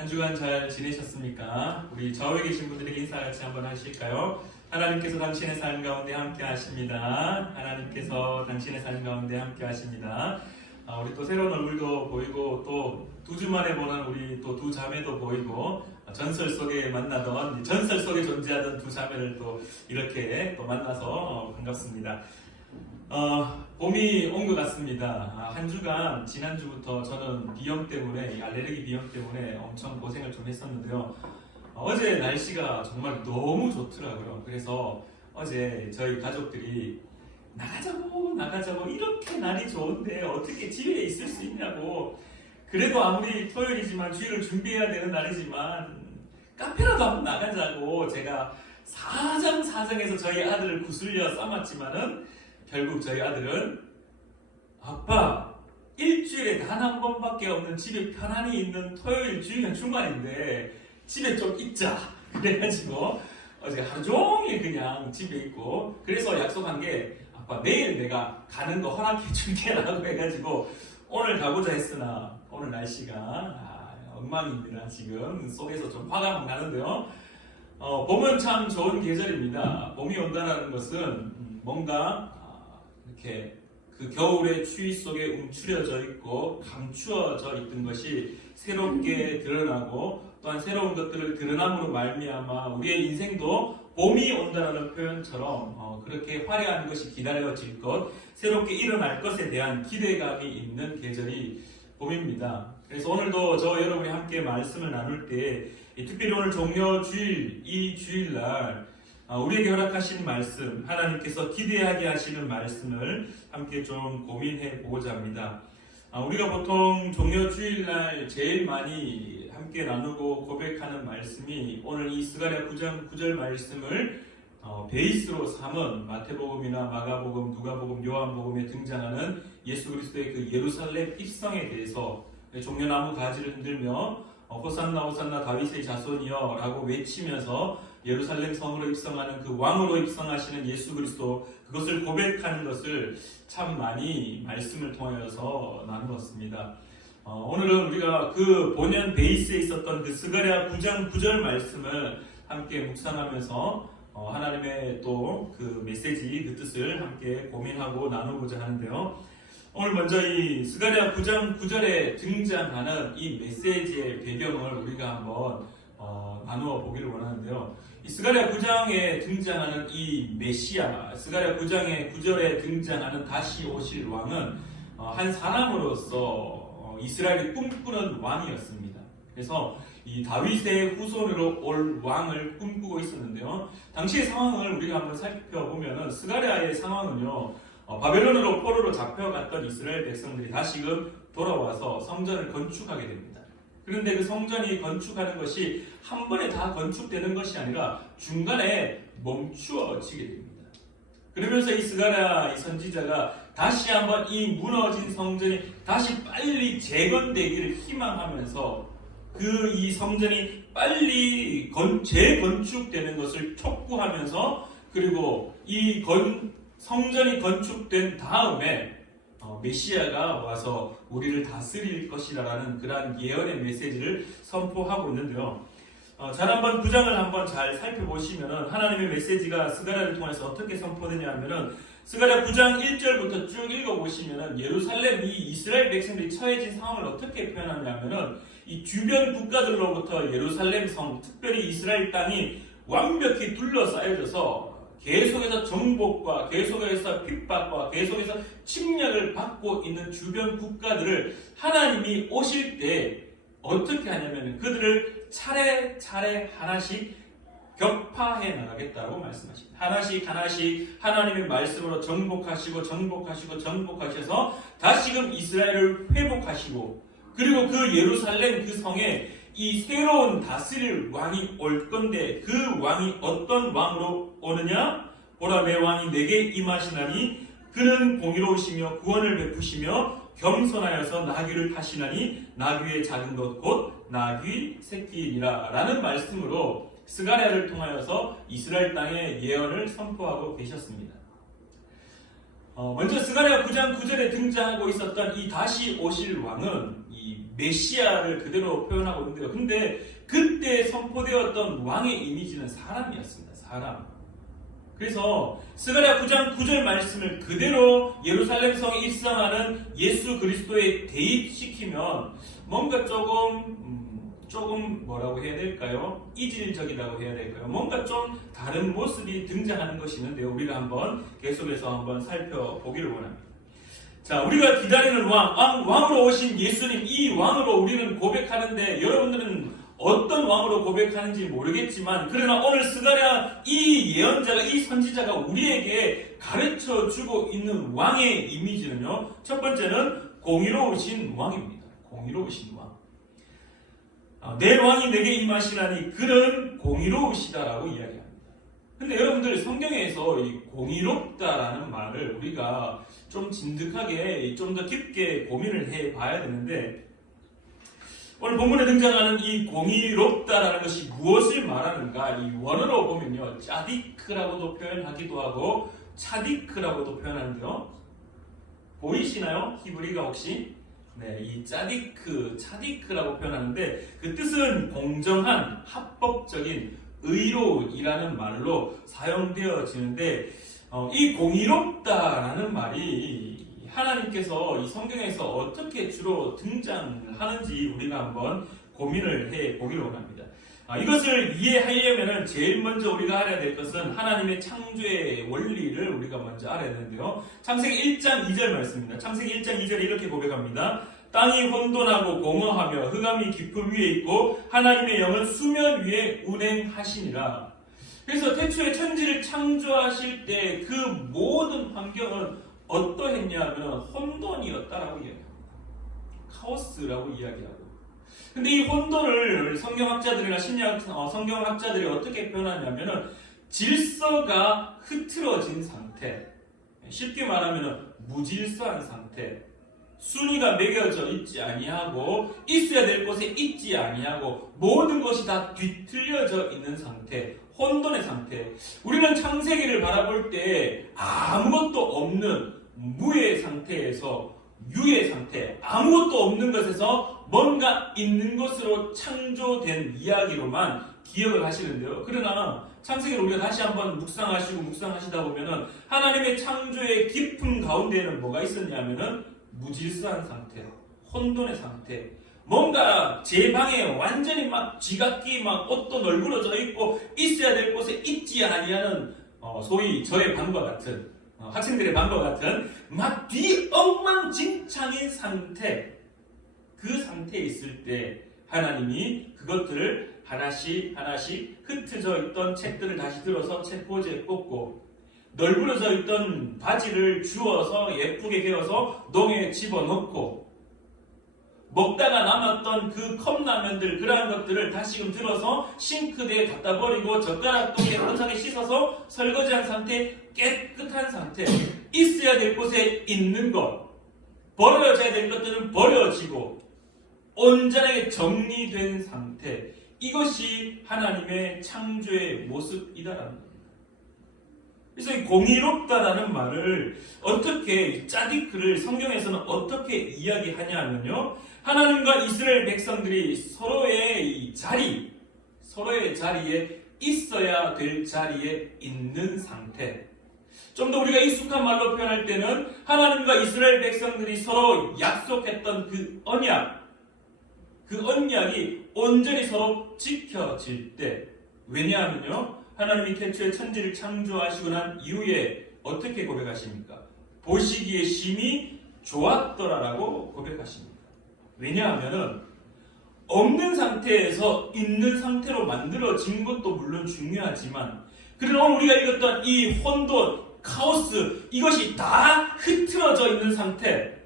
한 주간 잘 지내셨습니까? 우리 좌우에 계신 분들에게 인사 같이 한번 하실까요? 하나님께서 당신의 삶 가운데 함께 하십니다. 하나님께서 당신의 삶 가운데 함께 하십니다. 우리 또 새로운 얼굴도 보이고 또 두 주 만에 보는 우리 또 두 자매도 보이고 전설 속에 만나던 전설 속에 존재하던 두 자매를 또 이렇게 또 만나서 반갑습니다. 봄이 온 것 같습니다. 한 주간 지난주부터 저는 비염 때문에 알레르기 비염 때문에 엄청 고생을 좀 했었는데요. 어제 날씨가 정말 너무 좋더라고요. 그래서 어제 저희 가족들이 나가자고 이렇게 날이 좋은데 어떻게 집에 있을 수 있냐고, 그래도 아무리 토요일이지만 주일을 준비해야 되는 날이지만 카페라도 한번 나가자고 제가 사정사정해서 저희 아들을 구슬려 싸맞지만은 결국 저희 아들은 아빠 일주일에 단 한 번밖에 없는 집에 편안히 있는 토요일 주일은 주말인데 집에 좀 있자 그래가지고 어제 하루 종일 그냥 집에 있고, 그래서 약속한 게 아빠 내일 내가 가는 거 허락해 줄게 라고 해가지고 오늘 가보자 했으나 오늘 날씨가 엉망입니다. 지금 속에서 좀 화가 막 나는데요. 봄은 참 좋은 계절입니다. 봄이 온다는 것은 뭔가 이렇게 그 겨울의 추위 속에 움츠려져 있고 감추어져 있던 것이 새롭게 드러나고, 또한 새로운 것들을 드러남으로 말미암아 우리의 인생도 봄이 온다는 표현처럼 그렇게 화려한 것이 기다려질 것, 새롭게 일어날 것에 대한 기대감이 있는 계절이 봄입니다. 그래서 오늘도 저 여러분이 함께 말씀을 나눌 때 특별히 오늘 종려주일 이 주일날 우리에게 허락하신 말씀, 하나님께서 기대하게 하시는 말씀을 함께 좀 고민해 보고자 합니다. 우리가 보통 종려주일날 제일 많이 함께 나누고 고백하는 말씀이 오늘 이 스가랴 9장 9절 말씀을 베이스로 삼은 마태복음이나 마가복음, 누가복음, 요한복음에 등장하는 예수 그리스도의 그 예루살렘 입성에 대해서 종려나무 가지를 흔들며 호산나 호산나 다윗의 자손이여 라고 외치면서 예루살렘 성으로 입성하는 그 왕으로 입성하시는 예수 그리스도, 그것을 고백하는 것을 참 많이 말씀을 통하여서 나누었습니다. 오늘은 우리가 그 본연 베이스에 있었던 그 스가랴 9장 9절 말씀을 함께 묵상하면서 하나님의 또 그 메시지, 그 뜻을 함께 고민하고 나누고자 하는데요. 오늘 먼저 이 스가랴 9장 9절에 등장하는 이 메시지의 배경을 우리가 한번 나누어 보기를 원하는데요. 이 스가랴 9장에 등장하는 이 메시아, 스가랴 9장의 9절에 등장하는 다시 오실 왕은 한 사람으로서 이스라엘이 꿈꾸는 왕이었습니다. 그래서 이 다윗의 후손으로 올 왕을 꿈꾸고 있었는데요. 당시의 상황을 우리가 한번 살펴보면은 스가랴의 상황은요, 바벨론으로 포로로 잡혀갔던 이스라엘 백성들이 다시금 돌아와서 성전을 건축하게 됩니다. 그런데 그 성전이 건축하는 것이 한 번에 다 건축되는 것이 아니라 중간에 멈추어지게 됩니다. 그러면서 이 스가랴 이 선지자가 다시 한번 이 무너진 성전이 다시 빨리 재건되기를 희망하면서 이 성전이 빨리 재건축되는 것을 촉구하면서, 그리고 이 성전이 건축된 다음에 메시아가 와서 우리를 다스릴 것이라는 그러한 예언의 메시지를 선포하고 있는데요. 잘 한번 9장을 한번 잘 살펴보시면은 하나님의 메시지가 스가랴를 통해서 어떻게 선포되냐 하면은 스가랴 9장 1절부터 쭉 읽어보시면은 예루살렘, 이 이스라엘 백성들이 처해진 상황을 어떻게 표현하냐면은 이 주변 국가들로부터 예루살렘 성, 특별히 이스라엘 땅이 완벽히 둘러싸여져서 계속해서 정복과 계속해서 핍박과 계속해서 침략을 받고 있는 주변 국가들을 하나님이 오실 때 어떻게 하냐면 그들을 차례차례 하나씩 격파해 나가겠다고 말씀하십니다. 하나씩 하나님의 말씀으로 정복하셔서 다시금 이스라엘을 회복하시고, 그리고 그 예루살렘 그 성에 이 새로운 다스릴 왕이 올 건데 그 왕이 어떤 왕으로 오느냐? 보라, 내 왕이 내게 임하시나니 그는 공의로우시며 구원을 베푸시며 겸손하여서 나귀를 타시나니 나귀의 작은 것 곧 나귀 새끼이니라 라는 말씀으로 스가랴를 통하여서 이스라엘 땅의 예언을 선포하고 계셨습니다. 먼저 스가랴 9장 9절에 등장하고 있었던 이 다시 오실 왕은 이 이 메시아를 그대로 표현하고 있는데요. 근데 그때 선포되었던 왕의 이미지는 사람이었습니다. 사람. 그래서 스가랴 9장 9절 말씀을 그대로 예루살렘 성에 입성하는 예수 그리스도에 대입시키면 뭔가 조금 뭐라고 해야 될까요? 이질적이라고 해야 될까요? 뭔가 좀 다른 모습이 등장하는 것이 있는데요. 우리가 한번 계속해서 한번 살펴보기를 원합니다. 자, 우리가 기다리는 왕으로 오신 예수님, 이 왕으로 우리는 고백하는데 여러분들은 어떤 왕으로 고백하는지 모르겠지만 그러나 오늘 스가랴 이 예언자가, 이 선지자가 우리에게 가르쳐주고 있는 왕의 이미지는요, 첫 번째는 공의로우신 왕입니다. 공의로우신 왕. 내 왕이 내게 임하시라니 그는 공의로우시다라고 이야기합니다. 근데 여러분들 성경에서 이 공의롭다라는 말을 우리가 좀 진득하게 좀 더 깊게 고민을 해봐야 되는데 오늘 본문에 등장하는 이 공의롭다라는 것이 무엇을 말하는가? 이 원어로 보면요, 짜디크라고도 표현하기도 하고 차디크라고도 표현하는데요. 보이시나요? 히브리가 혹시? 네, 이 짜디크, 차디크라고 표현하는데 그 뜻은 공정한, 합법적인, 의로이라는 말로 사용되어지는데 이 공의롭다라는 말이 하나님께서 이 성경에서 어떻게 주로 등장하는지 우리가 한번 고민을 해보기를 원합니다. 이것을 이해하려면 제일 먼저 우리가 알아야 될 것은 하나님의 창조의 원리를 우리가 먼저 알아야 되는데요. 창세기 1장 2절 말씀입니다. 창세기 1장 2절이 이렇게 고백합니다. 땅이 혼돈하고 공허하며 흑암이 깊음 위에 있고 하나님의 영은 수면 위에 운행하시니라. 그래서 태초에 천지를 창조하실 때 그 모든 환경은 어떠했냐면 혼돈이었다라고 이야기합니다. 카오스라고 이야기하고. 근데 이 혼돈을 성경학자들이나 성경학자들이 어떻게 표현하냐면은 질서가 흐트러진 상태, 쉽게 말하면 무질서한 상태, 순위가 매겨져 있지 아니하고 있어야 될 곳에 있지 아니하고 모든 것이 다 뒤틀려져 있는 상태, 혼돈의 상태. 우리는 창세기를 바라볼 때 아무것도 없는 무의 상태에서 유의 상태, 아무것도 없는 것에서 뭔가 있는 것으로 창조된 이야기로만 기억을 하시는데요. 그러나 창세기를 우리가 다시 한번 묵상하시다 보면은 하나님의 창조의 깊은 가운데에는 뭐가 있었냐면은 무질서한 상태, 혼돈의 상태, 뭔가 제 방에 완전히 막 쥐같기 막 옷도 널브러져 있고 있어야 될 곳에 있지 아니하는 소위 저의 방과 같은 학생들의 방과 같은 막 뒤엉망진창인 상태, 그 상태에 있을 때 하나님이 그것들을 하나씩 흩어져 있던 책들을 다시 들어서 책꽂이에 꽂고 널브러져 있던 바지를 주워서 예쁘게 개어서 농에 집어넣고 먹다가 남았던 그 컵라면들 그러한 것들을 다시금 들어서 싱크대에 갖다 버리고 젓가락도 깨끗하게 씻어서 설거지한 상태, 깨끗한 상태, 있어야 될 곳에 있는 것, 버려져야 될 것들은 버려지고 온전하게 정리된 상태, 이것이 하나님의 창조의 모습이다라는 겁니다. 그래서 이 공의롭다라는 말을 어떻게 짜디크를 성경에서는 어떻게 이야기하냐면요, 하나님과 이스라엘 백성들이 서로의 자리에 있어야 될 자리에 있는 상태. 좀 더 우리가 익숙한 말로 표현할 때는 하나님과 이스라엘 백성들이 서로 약속했던 그 언약이 온전히 서로 지켜질 때. 왜냐하면요, 하나님이 태초에 천지를 창조하시고 난 이후에 어떻게 고백하십니까? 보시기에 심히 좋았더라라고 고백하십니다. 왜냐하면은 없는 상태에서 있는 상태로 만들어진 것도 물론 중요하지만 그러나 오늘 우리가 읽었던 이 혼돈, 카오스, 이것이 다 흐트러져 있는 상태,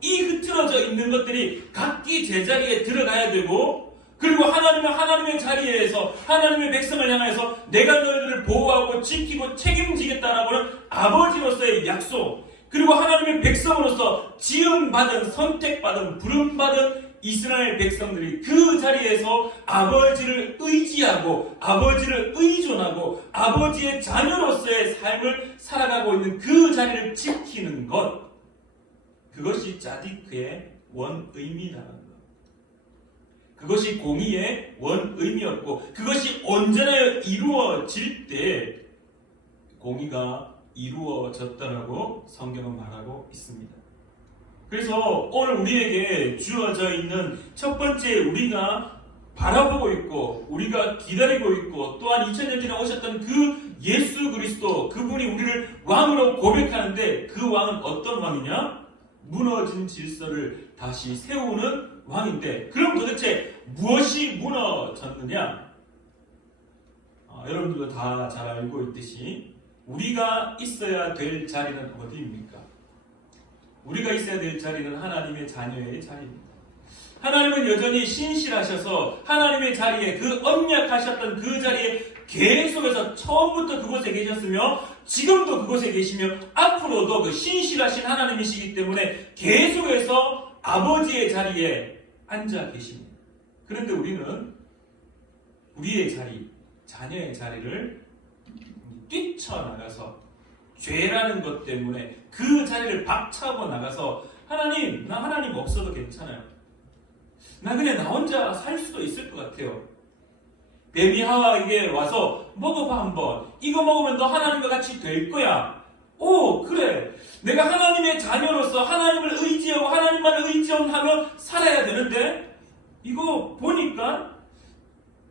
이 흐트러져 있는 것들이 각기 제자리에 들어가야 되고 그리고 하나님은 하나님의 자리에서 하나님의 백성을 향해서 내가 너희들을 보호하고 지키고 책임지겠다라고 하는 아버지로서의 약속, 그리고 하나님의 백성으로서 지음받은, 선택받은, 부름받은 이스라엘 백성들이 그 자리에서 아버지를 의지하고 아버지를 의존하고 아버지의 자녀로서의 삶을 살아가고 있는 그 자리를 지키는 것, 그것이 짜디크의 원의미라는 것. 그것이 공의의 원의미였고 그것이 온전하여 이루어질 때 공의가 이루어졌다라고 성경은 말하고 있습니다. 그래서 오늘 우리에게 주어져 있는 첫 번째 우리가 바라보고 있고 우리가 기다리고 있고 또한 2000년 전에 오셨던 그 예수 그리스도 그분이 우리를 왕으로 고백하는데 그 왕은 어떤 왕이냐? 무너진 질서를 다시 세우는 왕인데 그럼 도대체 무엇이 무너졌느냐? 여러분들도 다 잘 알고 있듯이 우리가 있어야 될 자리는 어디입니까? 우리가 있어야 될 자리는 하나님의 자녀의 자리입니다. 하나님은 여전히 신실하셔서 하나님의 자리에 그 언약하셨던 그 자리에 계속해서 처음부터 그곳에 계셨으며 지금도 그곳에 계시며 앞으로도 그 신실하신 하나님이시기 때문에 계속해서 아버지의 자리에 앉아 계십니다. 그런데 우리는 우리의 자리, 자녀의 자리를 뛰쳐나가서 죄라는 것 때문에 그 자리를 박차고 나가서 하나님, 나 하나님 없어도 괜찮아요. 나 그냥 나 혼자 살 수도 있을 것 같아요. 뱀이 하와에게 와서 먹어봐 한번. 이거 먹으면 너 하나님과 같이 될 거야. 오 그래. 내가 하나님의 자녀로서 하나님을 의지하고 하나님만 의지하며 살아야 되는데 이거 보니까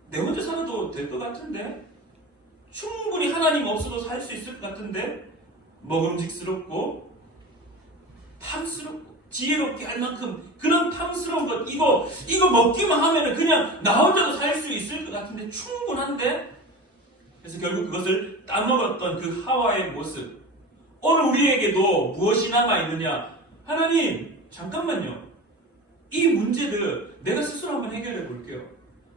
내 혼자 살아도 될 것 같은데 충분히 하나님 없어도 살 수 있을 것 같은데 먹음직스럽고 탐스럽고 지혜롭게 할 만큼 그런 탐스러운 것 이거 먹기만 하면은 그냥 나 혼자도 살 수 있을 것 같은데 충분한데 그래서 결국 그것을 따먹었던 그 하와의 모습 오늘 우리에게도 무엇이 남아있느냐 하나님 잠깐만요 이 문제들 내가 스스로 한번 해결해 볼게요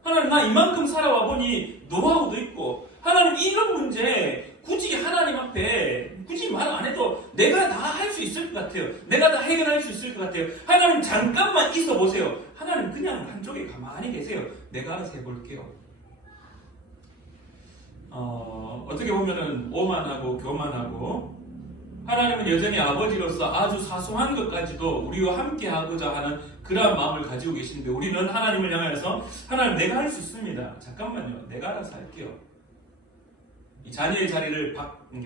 하나님 나 이만큼 살아와 보니 노하우도 있고 하나님 이런 문제 굳이 하나님 앞에 굳이 말 안 해도 내가 다 할 수 있을 것 같아요. 내가 다 해결할 수 있을 것 같아요. 하나님 잠깐만 있어 보세요. 하나님 그냥 한쪽에 가만히 계세요. 내가 알아서 해볼게요. 어떻게 보면은 오만하고 교만하고 하나님은 여전히 아버지로서 아주 사소한 것까지도 우리와 함께 하고자 하는 그러한 마음을 가지고 계시는데 우리는 하나님을 향하여서 하나님 내가 할 수 있습니다. 잠깐만요. 내가 알아서 할게요. 이 자녀의 자리를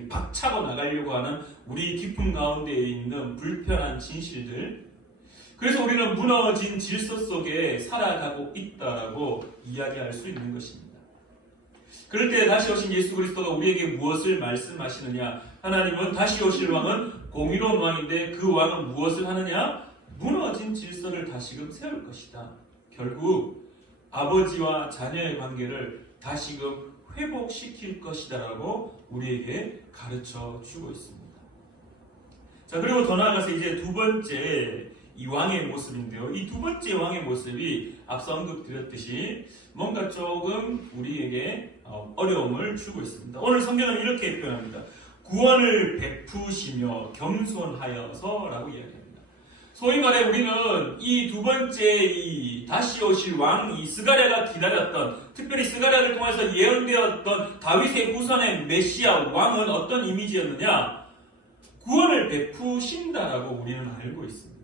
박차고 나가려고 하는 우리 깊은 가운데에 있는 불편한 진실들 그래서 우리는 무너진 질서 속에 살아가고 있다라고 이야기할 수 있는 것입니다. 그럴 때 다시 오신 예수 그리스도가 우리에게 무엇을 말씀하시느냐 하나님은 다시 오실 왕은 공의로운 왕인데 그 왕은 무엇을 하느냐 무너진 질서를 다시금 세울 것이다. 결국 아버지와 자녀의 관계를 다시금 회복시킬 것이다라고 우리에게 가르쳐 주고 있습니다. 자 그리고 더 나아가서 이제 두 번째 이 왕의 모습인데요. 이 두 번째 왕의 모습이 앞서 언급드렸듯이 뭔가 조금 우리에게 어려움을 주고 있습니다. 오늘 성경은 이렇게 표현합니다. 구원을 베푸시며 겸손하여서라고 이야기합니다. 소위 말해 우리는 이 두 번째 이 다시 오실 왕 이 스가랴가 기다렸던 특별히 스가랴를 통해서 예언되었던 다윗의 후손의 메시아 왕은 어떤 이미지였느냐? 구원을 베푸신다라고 우리는 알고 있습니다.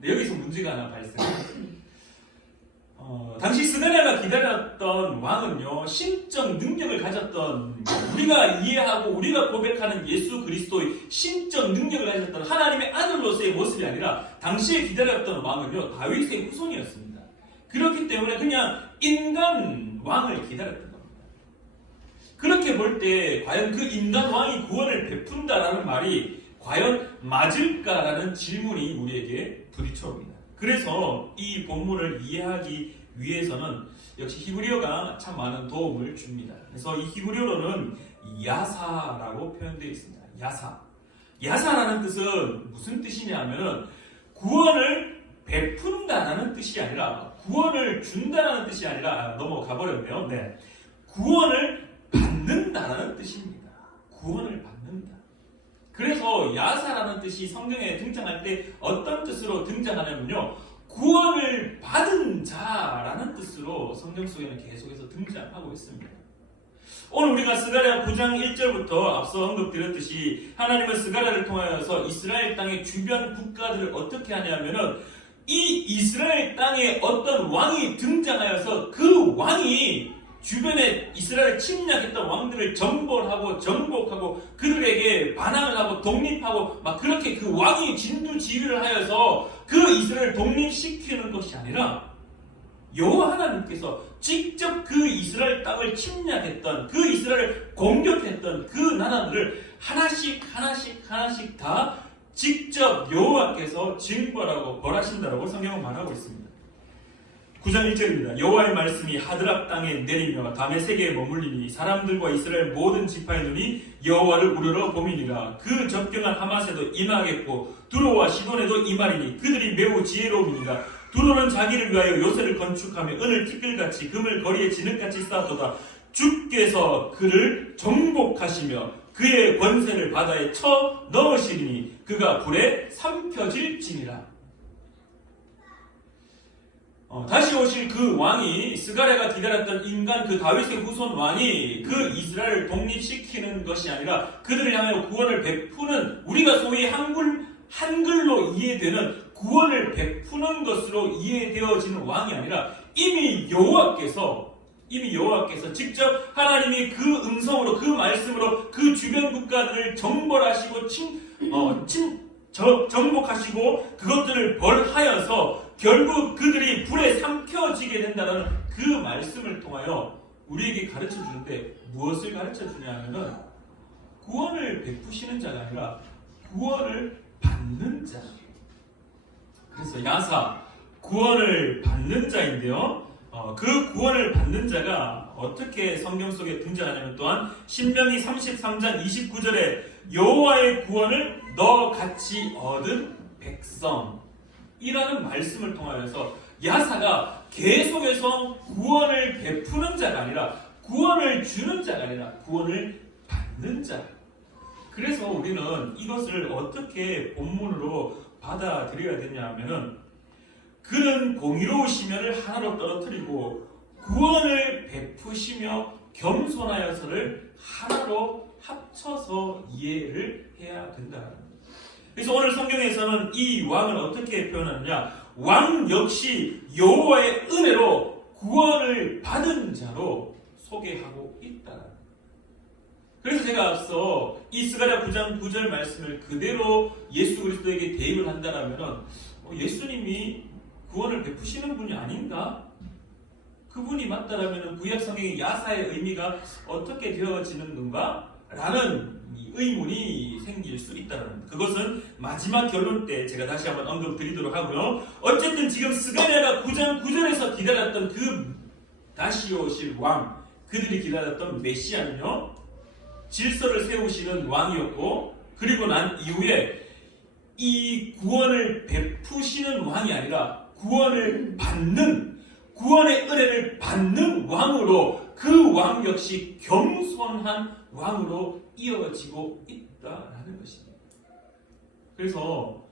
근데 여기서 문제가 하나 발생합니다. 당시 스가랴가 기다렸던 왕은요 신적 능력을 가졌던 우리가 이해하고 우리가 고백하는 예수 그리스도의 신적 능력을 가졌던 하나님의 아들로서의 모습이 아니라 당시에 기다렸던 왕은요 다윗의 후손이었습니다. 그렇기 때문에 그냥 인간 왕을 기다렸던 겁니다. 그렇게 볼 때 과연 그 인간 왕이 구원을 베푼다라는 말이 과연 맞을까라는 질문이 우리에게 부딪혀옵니다. 그래서 이 본문을 이해하기 위해서는 역시 히브리어가 참 많은 도움을 줍니다. 그래서 이 히브리어로는 야사라고 표현되어 있습니다. 야사. 야사라는 뜻은 무슨 뜻이냐면 구원을 베푼다라는 뜻이 아니라 구원을 준다라는 뜻이 아니라 넘어가 버렸네요. 네. 구원을 받는다라는 뜻입니다. 구원을 받는다. 그래서 야사라는 뜻이 성경에 등장할 때 어떤 뜻으로 등장하냐면요. 구원을 받은 자라는 뜻으로 성경 속에는 계속해서 등장하고 있습니다. 오늘 우리가 스가랴 9장 1절부터 앞서 언급드렸듯이 하나님은 스가랴를 통하여서 이스라엘 땅의 주변 국가들을 어떻게 하냐면은 이 이스라엘 땅에 어떤 왕이 등장하여서 그 왕이 주변에 이스라엘 침략했던 왕들을 정벌하고 정복하고 그들에게 반항을 하고 독립하고 막 그렇게 그 왕이 진두지휘를 하여서 그 이스라엘을 독립시키는 것이 아니라 여호와 하나님께서 직접 그 이스라엘 땅을 침략했던 그 이스라엘을 공격했던 그 나라들을 하나씩 다 직접 여호와께서 징벌하고 벌하신다라고 성경은 말하고 있습니다. 9장 1절입니다. 여호와의 말씀이 하드랍 땅에 내리며 다메섹에 머물리니 사람들과 이스라엘 모든 지파의 눈이 여호와를 우러러 봄이니라. 그 접경한 하맛에도 임하겠고 두로와 시돈에도 임하리니 그들이 매우 지혜로우니라. 두로는 자기를 위하여 요새를 건축하며 은을 티끌같이 금을 거리에 진흙같이 쌓았도다. 주께서 그를 정복하시며 그의 권세를 바다에 쳐 넣으시리니 그가 불에 삼켜질지니라. 다시 오실 그 왕이 스가랴가 기다렸던 인간 그 다윗의 후손 왕이 그 이스라엘을 독립시키는 것이 아니라 그들을 향하여 구원을 베푸는, 우리가 소위 한글로 이해되는 구원을 베푸는 것으로 이해되어지는 왕이 아니라 이미 여호와께서 직접 하나님이 그 음성으로 그 말씀으로 그 주변 국가들을 정벌하시고 정복하시고 그것들을 벌하여서 결국 그들이 불에 삼켜지게 된다는 그 말씀을 통하여 우리에게 가르쳐 주는데 무엇을 가르쳐 주냐 하면은 구원을 베푸시는 자가 아니라 구원을 받는 자. 그래서 야사 구원을 받는 자인데요. 그 구원을 받는 자가 어떻게 성경 속에 등장하냐면 또한 신명기 33장 29절에 여호와의 구원을 너같이 얻은 백성이라는 말씀을 통하여서 야사가 계속해서 구원을 베푸는 자가 아니라 구원을 주는 자가 아니라 구원을 받는 자. 그래서 우리는 이것을 어떻게 본문으로 받아들여야 되냐 하면은 그는 공의로우시면을 하나로 떨어뜨리고 구원을 베푸시며 겸손하여서를 하나로 합쳐서 이해를 해야 된다. 그래서 오늘 성경에서는 이 왕을 어떻게 표현하느냐? 왕 역시 여호와의 은혜로 구원을 받은 자로 소개하고 있다. 그래서 제가 앞서 이 스가랴 9장 9절 말씀을 그대로 예수 그리스도에게 대입을 한다라면 예수님이 구원을 베푸시는 분이 아닌가? 그분이 맞다라면 구약 성경의 야사의 의미가 어떻게 되어지는 건가? 라는 의문이 생길 수 있다는 것. 그것은 마지막 결론 때 제가 다시 한번 언급드리도록 하고요. 어쨌든 지금 스가랴가 9장 9절에서 기다렸던 그 다시 오실 왕, 그들이 기다렸던 메시아는요, 질서를 세우시는 왕이었고, 그리고 난 이후에 이 구원을 베푸시는 왕이 아니라 구원을 받는, 구원의 은혜를 받는 왕으로 그 왕 역시 겸손한 왕으로 이어지고 있다라는 것입니다. 그래서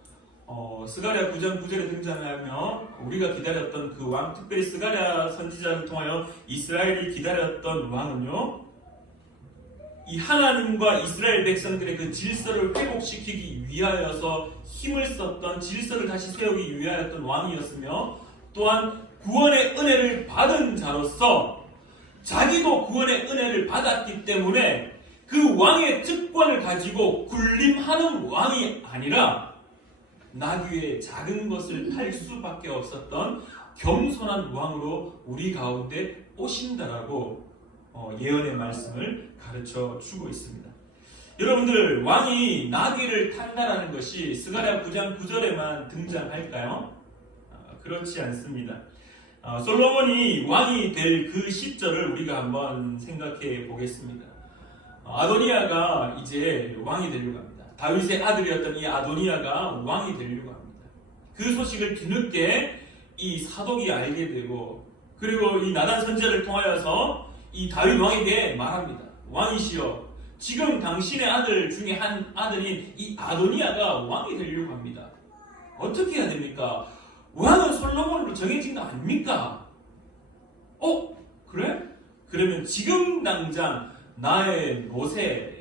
스가랴 9장 9절에 등장하며 우리가 기다렸던 그 왕, 특별히 스가랴 선지자를 통하여 이스라엘이 기다렸던 왕은요, 이 하나님과 이스라엘 백성들의 그 질서를 회복시키기 위하여서 힘을 썼던, 질서를 다시 세우기 위하였던 왕이었으며, 또한 구원의 은혜를 받은 자로서 자기도 구원의 은혜를 받았기 때문에 그 왕의 특권을 가지고 군림하는 왕이 아니라 나귀의 작은 것을 탈 수밖에 없었던 겸손한 왕으로 우리 가운데 오신다라고 예언의 말씀을 가르쳐 주고 있습니다. 여러분들, 왕이 나귀를 탄다라는 것이 스가랴 9장 9절에만 등장할까요? 그렇지 않습니다. 솔로몬이 왕이 될 그 시절을 우리가 한번 생각해 보겠습니다. 아도니아가 이제 왕이 되려고 합니다. 다윗의 아들이었던 이 아도니아가 왕이 되려고 합니다. 그 소식을 뒤늦게 이 사독이 알게 되고, 그리고 이 나단 선지자를 통하여서 이 다윗 왕에게 말합니다. 왕이시여, 지금 당신의 아들 중에 한 아들인 이 아도니아가 왕이 되려고 합니다. 어떻게 해야 됩니까? 왕은 솔로몬으로 정해진 거 아닙니까? 그래? 그러면 지금 당장 나의 노새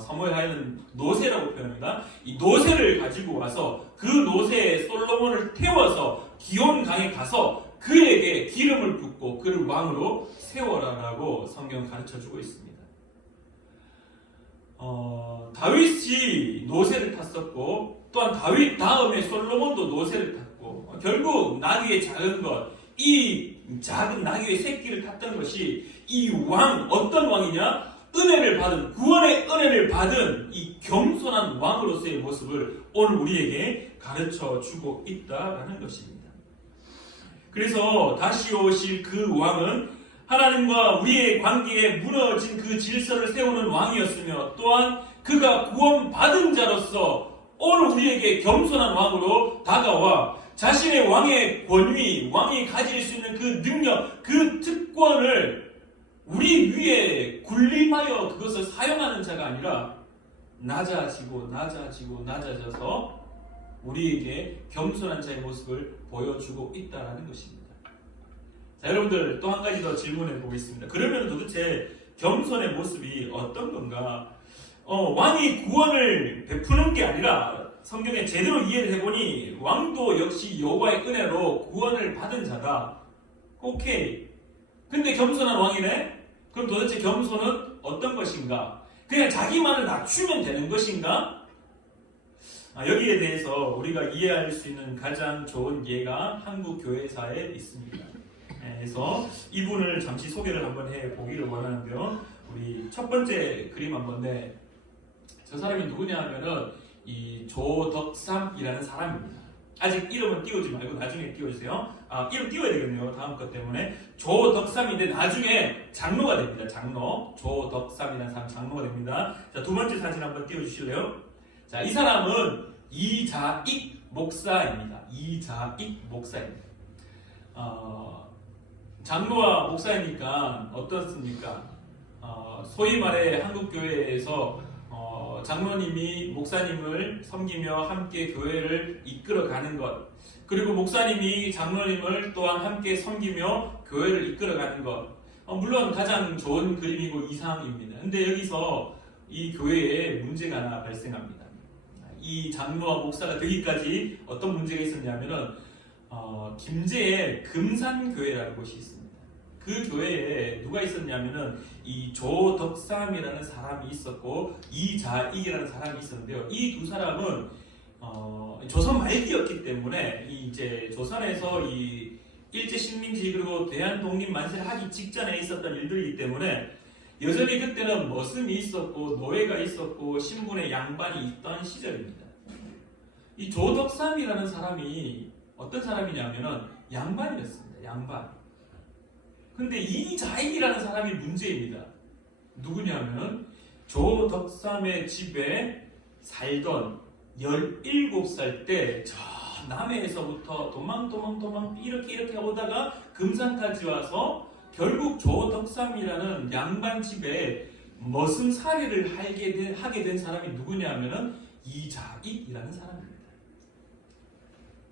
사무엘 하에는 노새라고 표현합니다. 이 노새를 가지고 와서 그 노새에 솔로몬을 태워서 기온강에 가서 그에게 기름을 붓고 그를 왕으로 세워라라고 성경 가르쳐주고 있습니다. 다윗이 노새를 탔었고 또한 다윗 다음에 솔로몬도 노새를 탔고 결국 나귀의 작은 것, 이 작은 나귀의 새끼를 탔던 것이 이 왕, 어떤 왕이냐? 은혜를 받은, 구원의 은혜를 받은 이 겸손한 왕으로서의 모습을 오늘 우리에게 가르쳐 주고 있다라는 것입니다. 그래서 다시 오실 그 왕은 하나님과 우리의 관계에 무너진 그 질서를 세우는 왕이었으며 또한 그가 구원받은 자로서 오늘 우리에게 겸손한 왕으로 다가와 자신의 왕의 권위, 왕이 가질 수 있는 그 능력, 그 특권을 우리 위에 군림하여 그것을 사용하는 자가 아니라 낮아져서 우리에게 겸손한 자의 모습을 보여주고 있다는 것입니다. 자, 여러분들 또 한 가지 더 질문해 보겠습니다. 그러면 도대체 겸손의 모습이 어떤 건가? 왕이 구원을 베푸는 게 아니라 성경에 제대로 이해를 해보니 왕도 역시 여호와의 은혜로 구원을 받은 자다. 오케이. 근데 겸손한 왕이네? 그럼 도대체 겸손은 어떤 것인가? 그냥 자기만을 낮추면 되는 것인가? 여기에 대해서 우리가 이해할 수 있는 가장 좋은 예가 한국 교회사에 있습니다. 그래서 이분을 잠시 소개를 한번 해보기를 원하는데요. 우리 첫 번째 그림 한번 저 사람이 누구냐 하면은 이 조덕삼이라는 사람입니다. 아직 이름은 띄우지 말고 나중에 띄워주세요. 이름 띄워야 되겠네요. 다음 것 때문에. 조덕삼인데 나중에 장로가 됩니다. 장로. 조덕삼이라는 사람 장로가 됩니다. 자, 두 번째 사진 한번 띄워주실래요? 자, 이 사람은 이자익 목사입니다. 이자익 목사입니다. 장로와 목사이니까 어떻습니까? 소위 말해 한국교회에서 장로님이 목사님을 섬기며 함께 교회를 이끌어가는 것, 그리고 목사님이 장로님을 또한 함께 섬기며 교회를 이끌어가는 것, 물론 가장 좋은 그림이고 이상입니다. 근데 여기서 이 교회에 문제가 하나 발생합니다. 이 장로와 목사가 되기까지 어떤 문제가 있었냐면은 김제에 금산교회라는 곳이 있습니다. 그 교회에 누가 있었냐면은 이 조덕삼이라는 사람이 있었고 이자익이라는 사람이 있었는데요. 이 두 사람은 조선 말기였기 때문에 이제 조선에서 이 일제 식민지 그리고 대한 독립 만세를 하기 직전에 있었던 일들이기 때문에 여전히 그때는 머슴이 있었고 노예가 있었고 신분의 양반이 있던 시절입니다. 이 조덕삼이라는 사람이 어떤 사람이냐면은 양반이었습니다. 양반. 근데 이자익이라는 사람이 문제입니다. 누구냐면 조덕삼의 집에 살던 17살 때 저 남해에서부터 도망 이렇게 오다가 금산까지 와서 결국 조덕삼이라는 양반 집에 머슴 살이를 하게 된 사람이 누구냐면은 이자익이라는 사람입니다.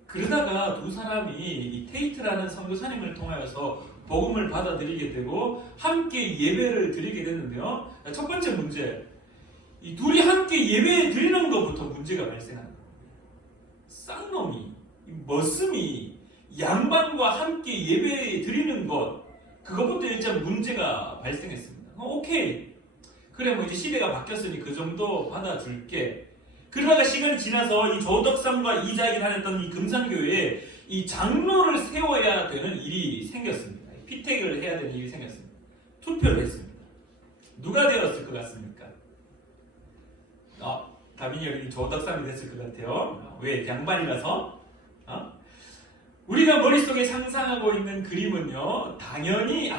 그러다가 두 사람이 이 테이트라는 선교사님을 통하여서 복음을 받아들이게 되고 함께 예배를 드리게 됐는데요. 첫 번째 문제, 이 둘이 함께 예배 드리는 것부터 문제가 발생하는 겁니다. 쌍놈이, 머슴이 양반과 함께 예배 드리는 것, 그것부터 일단 문제가 발생했습니다. 오케이, 그래 뭐 이제 시대가 바뀌었으니 그 정도 받아줄게. 그러다가 시간이 지나서 이 조덕삼과 이자익이 다녔던 이 금산교회에 이 장로를 세워야 되는 일이 생겼습니다. 피택을 해야 되는 일이 생겼습니다. 투표를 했습니다. 누가 되었을 것 같습니까? 다빈이 형이 조덕삼이 됐을 것 같아요. 왜? 양반이라서? 우리가 머릿속에 상상하고 있는 그림은요, 당연히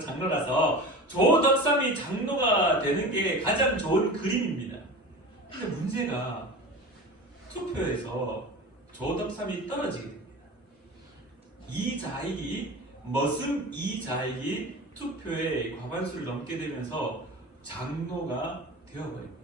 장로라서 조덕삼이 장로가 되는 게 가장 좋은 그림입니다. 근데 문제가 투표에서 조덕삼이 떨어지게 됩니다. 머슴 이자익이 투표에 과반수를 넘게 되면서 장로가 되어버립니다.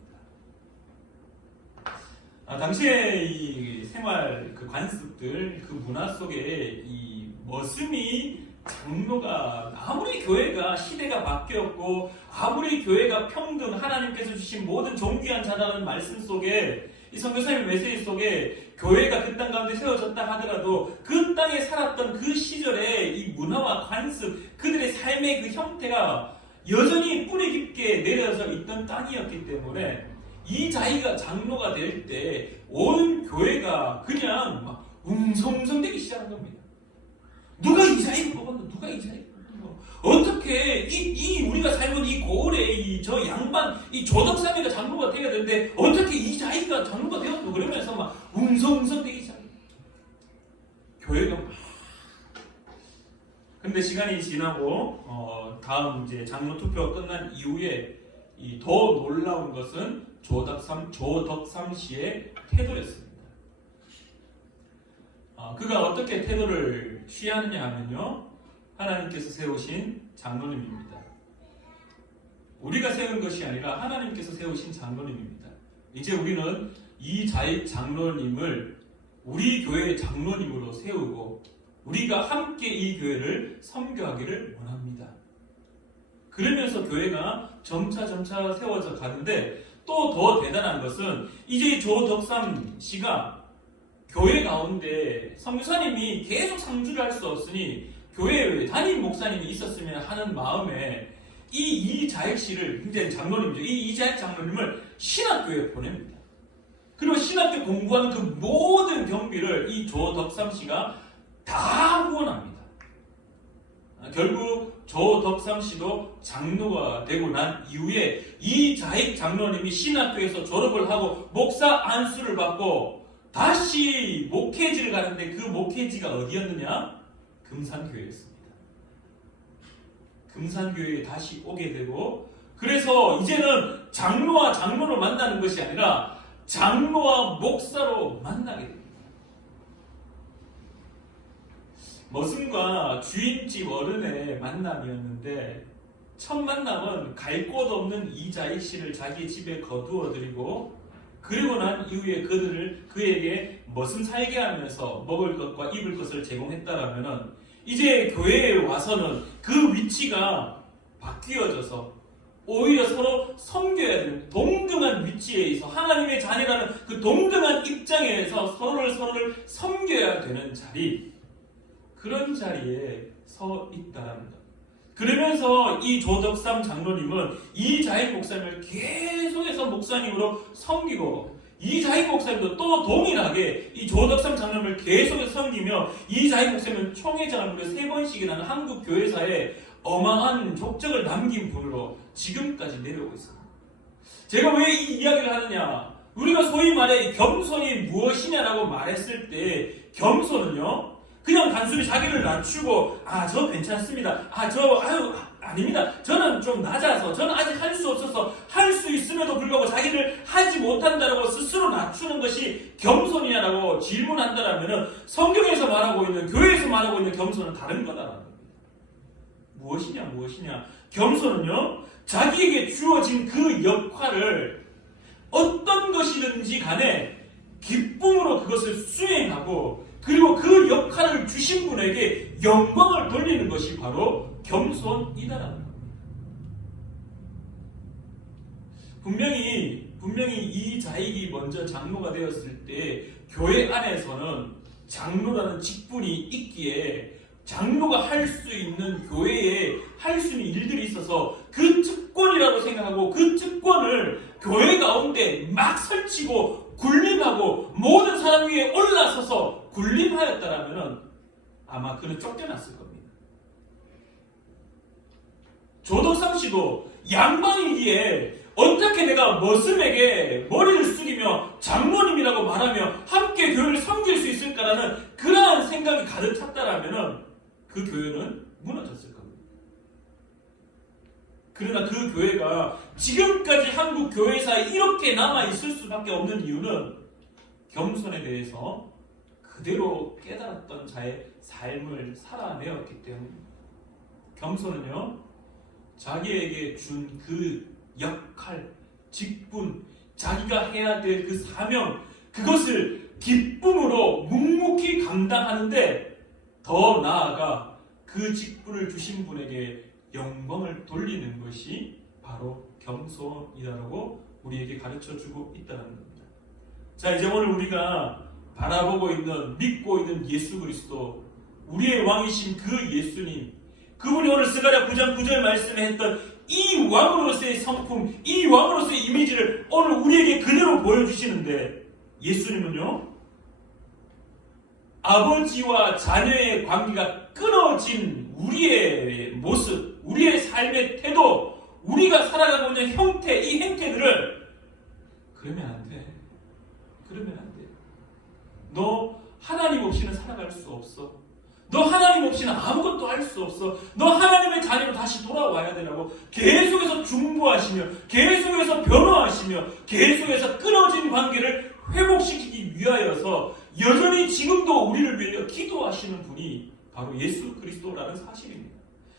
당시에 이 생활 그 관습들, 그 문화 속에 이 머슴이 장로가 아무리 교회가 시대가 바뀌었고 아무리 교회가 평등 하나님께서 주신 모든 존귀한 자라는 말씀 속에 이 선교사님 메시지 속에 교회가 그 땅 가운데 세워졌다 하더라도 그 땅에 살았던 그 시절의 이 문화와 관습 그들의 삶의 그 형태가 여전히 뿌리 깊게 내려져 있던 땅이었기 때문에 이 자기가 장로가 될 때 온 교회가 그냥 막 웅성웅성되기 시작한 겁니다. 누가 이자이를 뽑았노? 누가 이자이를 뽑았노? 어떻게 우리가 살고 이 고을에 저 양반 이 조덕삼이가 장로가 되어야 되는데 어떻게 이자이가 장로가 되었노? 그러면서 막 웅성웅성되기 시작해요. 교회가 막. 근데 시간이 지나고 다음 이제 장로 투표가 끝난 이후에 이 더 놀라운 것은 조덕삼 씨의 태도였습니다. 그가 어떻게 태도를 취하느냐 하면요, 하나님께서 세우신 장로님입니다. 우리가 세운 것이 아니라 하나님께서 세우신 장로님입니다. 이제 우리는 이 장로님을 우리 교회의 장로님으로 세우고 우리가 함께 이 교회를 섬겨하기를 원합니다. 그러면서 교회가 점차 세워져 가는데 또 더 대단한 것은 이제 조덕삼 씨가 교회 가운데 선교사님이 계속 상주를 할 수 없으니 교회 담임 목사님이 있었으면 하는 마음에 이자익 씨를 이제 장로님이죠. 이자익 장로님을 신학교에 보냅니다. 그리고 신학교 공부하는 그 모든 경비를 이 조덕삼 씨가 다 후원합니다. 결국 조덕삼 씨도 장로가 되고 난 이후에 이자익 장로님이 신학교에서 졸업을 하고 목사 안수를 받고 다시 목회지를 가는데 그 목회지가 어디였느냐? 금산교회였습니다. 금산교회에 다시 오게 되고 그래서 이제는 장로와 장로를 만나는 것이 아니라 장로와 목사로 만나게 됩니다. 머슴과 주인집 어른의 만남이었는데 첫 만남은 갈 곳 없는 이자익 씨를 자기 집에 거두어들이고 그리고 난 이후에 그에게 머슴 살게 하면서 먹을 것과 입을 것을 제공했다라면은 이제 교회에 와서는 그 위치가 바뀌어져서 오히려 서로 섬겨야 되는 동등한 위치에 있어 하나님의 자녀라는 그 동등한 입장에서 서로를 섬겨야 되는 자리 그런 자리에 서 있다는 것. 그러면서 이 조덕삼 장로님은 이자익 목사님을 계속해서 목사님으로 섬기고 이자익 목사님도 또 동일하게 이 조덕삼 장로님을 계속해서 섬기며 이자익 목사님은 총회장을 무려 3번씩이나 하는 한국 교회사에 어마한 족적을 남긴 분으로 지금까지 내려오고 있습니다. 제가 왜 이 이야기를 하느냐? 우리가 소위 말해 겸손이 무엇이냐라고 말했을 때 겸손은요 그냥 단순히 자기를 낮추고 저 괜찮습니다. 아닙니다. 저는 좀 낮아서 저는 아직 할 수 없어서 할 수 있음에도 불구하고 자기를 하지 못한다라고 스스로 낮추는 것이 겸손이냐라고 질문한다라면 성경에서 말하고 있는 교회에서 말하고 있는 겸손은 다른 거다라는 겁니다. 무엇이냐? 겸손은요 자기에게 주어진 그 역할을 어떤 것이든지 간에 기쁨으로 그것을 수행하고 그리고 그 역할을 주신 분에게 영광을 돌리는 것이 바로 겸손이다라는 겁니다. 분명히 이자익이 먼저 장로가 되었을 때 교회 안에서는 장로라는 직분이 있기에 장로가 할 수 있는 교회에 할 수 있는 일들이 있어서 그 특권이라고 생각하고 그 특권을 교회 가운데 막 설치고 군림하고 모든 사람 위에 올라서서 군림하였다라면 아마 그는 쫓겨났을 겁니다. 조덕삼 씨도 양반이기에 어떻게 내가 머슴에게 머리를 숙이며 장로님이라고 말하며 함께 교회를 섬길 수 있을까라는 그러한 생각이 가득 찼다라면 그 교회는 무너졌을 겁니다. 그러나 그 교회가 지금까지 한국 교회사에 이렇게 남아있을 수밖에 없는 이유는 겸손에 대해서 그대로 깨달았던 자의 삶을 살아내었기 때문입니다. 겸손은요 자기에게 준 그 역할, 직분, 자기가 해야 될 그 사명 그것을 기쁨으로 묵묵히 감당하는데 더 나아가 그 직분을 주신 분에게 영광을 돌리는 것이 바로 겸손이라고 우리에게 가르쳐주고 있다는 겁니다. 자, 이제 오늘 우리가 바라보고 있는, 믿고 있는 예수 그리스도, 우리의 왕이신 그 예수님, 그분이 오늘 스가랴 9장 9절 말씀에 했던 이 왕으로서의 성품, 이 왕으로서의 이미지를 오늘 우리에게 그대로 보여주시는데, 예수님은요, 아버지와 자녀의 관계가 끊어진 우리의 모습, 우리의 삶의 태도, 우리가 살아가고 있는 형태, 이 행태들을 그러면 안 돼. 그러면 안 돼. 너 하나님 없이는 살아갈 수 없어. 너 하나님 없이는 아무것도 할 수 없어. 너 하나님의 자녀로 다시 돌아와야 되라고 계속해서 중보하시며, 계속해서 변화하시며, 계속해서 끊어진 관계를 회복시키기 위하여서 여전히 지금도 우리를 위해 기도하시는 분이 바로 예수 그리스도라는 사실입니다.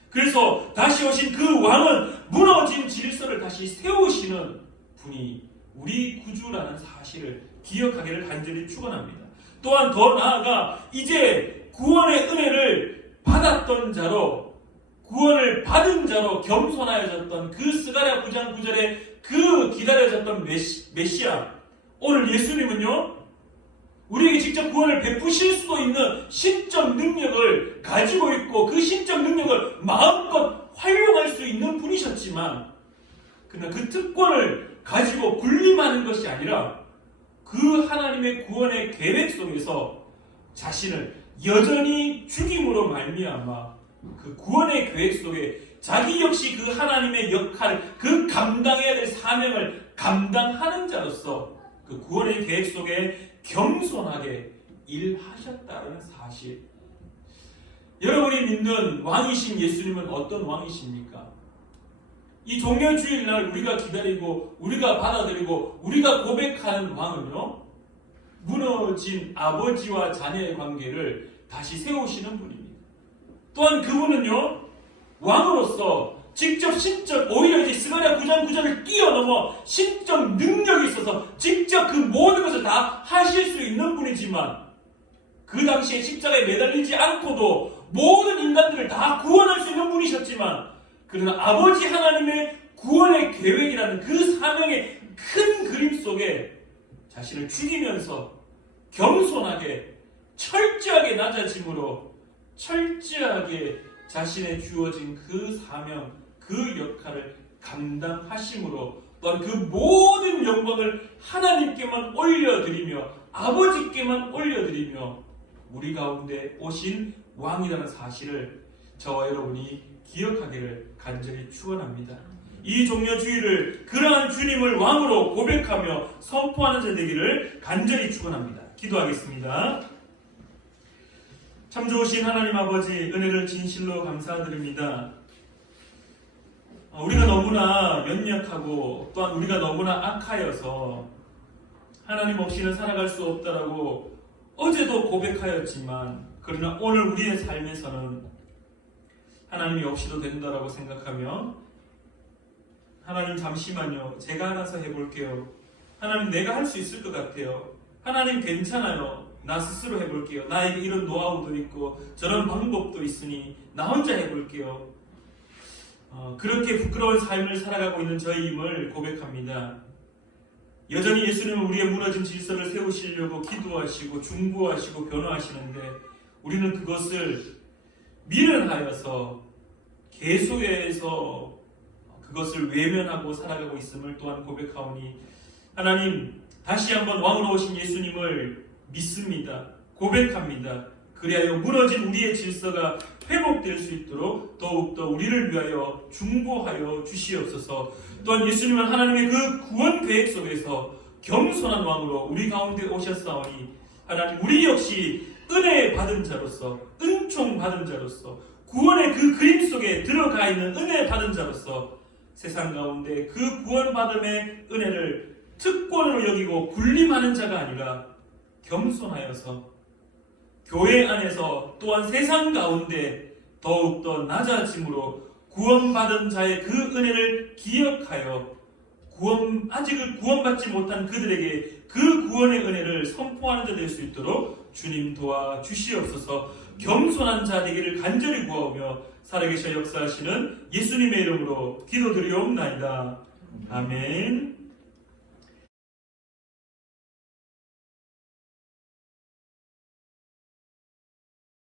그래서 다시 오신 그 왕은 무너진 질서를 다시 세우시는 분이 우리 구주라는 사실을 기억하기를 간절히 축원합니다. 또한 더 나아가 이제 구원의 은혜를 받았던 자로, 구원을 받은 자로 겸손하여졌던 그 스가랴 9장 9절에 그 기다려졌던 메시아, 오늘 예수님은요, 우리에게 직접 구원을 베푸실 수도 있는 신적 능력을 가지고 있고 그 신적 능력을 마음껏 활용할 수 있는 분이셨지만, 그러나 그 특권을 가지고 군림하는 것이 아니라 그 하나님의 구원의 계획 속에서 자신을 여전히 죽임으로 말미암아 그 구원의 계획 속에 자기 역시 그 하나님의 역할, 그 감당해야 될 사명을 감당하는 자로서 그 구원의 계획 속에 겸손하게 일하셨다는 사실. 여러분이 믿는 왕이신 예수님은 어떤 왕이십니까? 이 종려주일날 우리가 기다리고 우리가 받아들이고 우리가 고백하는 왕은요, 무너진 아버지와 자녀의 관계를 다시 세우시는 분입니다. 또한 그분은요, 왕으로서 직접 신적, 오히려 이제 스가랴 9장 9절을 뛰어넘어 신적 능력이 있어서 직접 그 모든 것을 다 하실 수 있는 분이지만, 그 당시에 십자가에 매달리지 않고도 모든 인간들을 다 구원할 수 있는 분이셨지만, 그러나 아버지 하나님의 구원의 계획이라는 그 사명의 큰 그림 속에 자신을 죽이면서 겸손하게 철저하게 낮아짐으로 철저하게 자신의 주어진 그 사명, 그 역할을 감당하심으로 또한 그 모든 영광을 하나님께만 올려드리며 아버지께만 올려드리며 우리 가운데 오신 왕이라는 사실을 저와 여러분이 기억하기를 간절히 축원합니다. 이 종려주의를 그러한 주님을 왕으로 고백하며 선포하는 자 되기를 간절히 축원합니다. 기도하겠습니다. 참 좋으신 하나님 아버지, 은혜를 진실로 감사드립니다. 우리가 너무나 연약하고 또한 우리가 너무나 악하여서 하나님 없이는 살아갈 수 없다라고 어제도 고백하였지만, 그러나 오늘 우리의 삶에서는 하나님이 없이도 된다라고 생각하며, 하나님 잠시만요, 제가 알아서 해볼게요. 하나님 내가 할 수 있을 것 같아요. 하나님 괜찮아요, 나 스스로 해볼게요. 나에게 이런 노하우도 있고 저런 방법도 있으니 나 혼자 해볼게요. 그렇게 부끄러운 삶을 살아가고 있는 저희임을 고백합니다. 여전히 예수님은 우리의 무너진 질서를 세우시려고 기도하시고 중보하시고 변화하시는데, 우리는 그것을 미련하여서 계속해서 그것을 외면하고 살아가고 있음을 또한 고백하오니, 하나님 다시 한번 왕으로 오신 예수님을 믿습니다. 고백합니다. 그리하여 무너진 우리의 질서가 회복될 수 있도록 더욱더 우리를 위하여 중보하여 주시옵소서. 또한 예수님은 하나님의 그 구원 계획 속에서 겸손한 왕으로 우리 가운데 오셨사오니, 하나님 우리 역시 은혜 받은 자로서, 은총 받은 자로서, 구원의 그 그림 속에 들어가 있는 은혜 받은 자로서 세상 가운데 그 구원받음의 은혜를 특권으로 여기고 군림하는 자가 아니라 겸손하여서 교회 안에서 또한 세상 가운데 더욱더 낮아짐으로 구원받은 자의 그 은혜를 기억하여 아직을 구원받지 못한 그들에게 그 구원의 은혜를 선포하는 자 될 수 있도록 주님 도와주시옵소서. 겸손한 자 되기를 간절히 구하오며 살아계셔 역사하시는 예수님의 이름으로 기도드리옵나이다. 아멘.